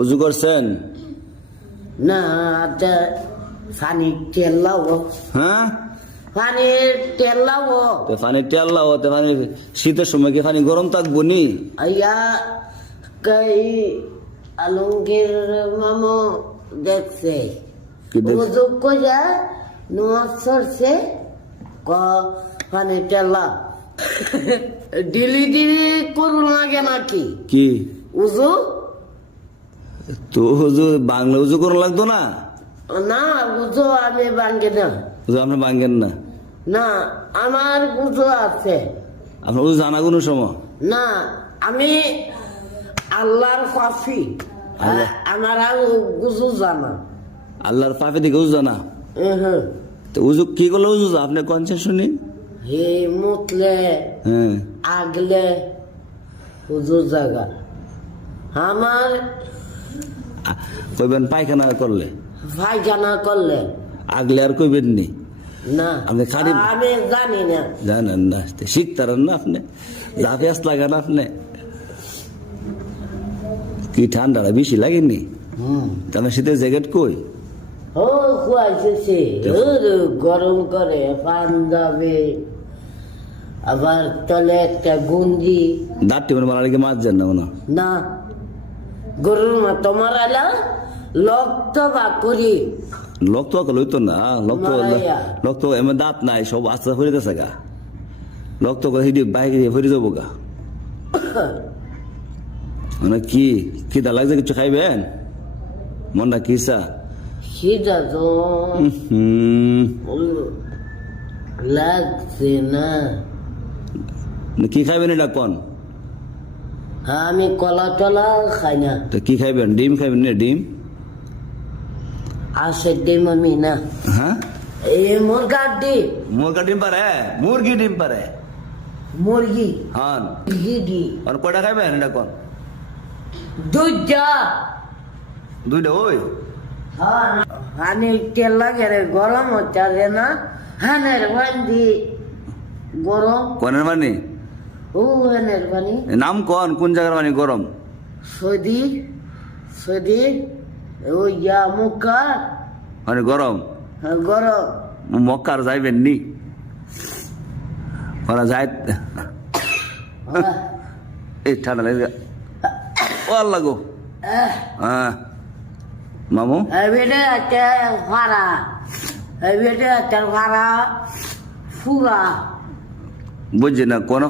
উজু করছেন না? পানির তেল লাও। হ্যাঁ, পানির তেল লাও। পানির তেল লাও। শীতের সময় কি পানি গরম থাকবো নি? আইয়া কই আলমগীর মামু দেখছে উজু কইয়া নোয়াজ সরছে ক পানির তেল লাও। ডিলি করুন লাগে নাকি কি উজু? তো উজু বাংলা উজু করা লাগতো না? না, উজু আমি ভাঙ্গি না। উজু আপনি ভাঙ্গেন না? না, আমার উজু আছে। আপনার উজু জানা কোনো সময়? না, আমি আল্লাহর পাফি। আমার আর উজু জানা। আল্লাহর পাফি থেকে উজু জানা? হ্যাঁ। তো উজু কি করলে উজু আপনি কনসেন শুনি? হে মুতলে হ্যাঁ, আগলে উজু জাগা। আমার কইবেন পায়খানা করলে, পায়খানা করলে আগলে আর কইবেন নি? না, আপনি খালি আমি জানি না। জানেন না, শিখতারেন না আপনি? জাফিয়াস লাগান আপনি? কি ঠান্ডাটা বেশি লাগেনি? তাহলে শীতের জ্যাকেট কই? ও খুয়াইছে গরম করে পাঞ্জাবে, আবার তলে একটা গুঞ্জি। দাঁতটি মানে মারা রেখে মাছ যান না মনে? না, গরুর মতো মারালা লক্ত বা করি। লক্ত লইতো না, লক্ত এমন দাঁত নাই, সব আস্তে ফিরে গেছে গা। লক্ত হিডি বাইক ফিরে যাবো গা। মানে কি দা লাগছে? কিছু খাইবেন? মনটা কিসা সেটা তো লাগছে না। কি খাইবেন এটা কোন? আমি কলা টলা খাই না। তো কি খাইবেন? ডিম খাইবেন না? ডিম আসে ডিম আমি না। হ্যাঁ, এই মুরগার ডিম। মুরগা ডিম পারে? মুরগি ডিম পারে? মুরগি হ্যাঁ, মুরগি আর কয়টা খাইবেন এটা কোন? দুইটা। দুইটা? ওই হানি তেল লাগে রে, গরম হচ্ছে না। হানের বান্দি গরম। কোনের মানে? ও হানের বানি নাম কোন জায়গার মানে গরম? সৌদি ওই মুখা মানে গরম। গরম। মক্কার যাইবেন নি? ওরা যায় এই ঠান্ডা লাগে ও আল্লাহ গো। হ্যাঁ মামু, বেটে একটা ভাড়া, বেটে একটা ভাড়া ফুরা বুঝছি না কোন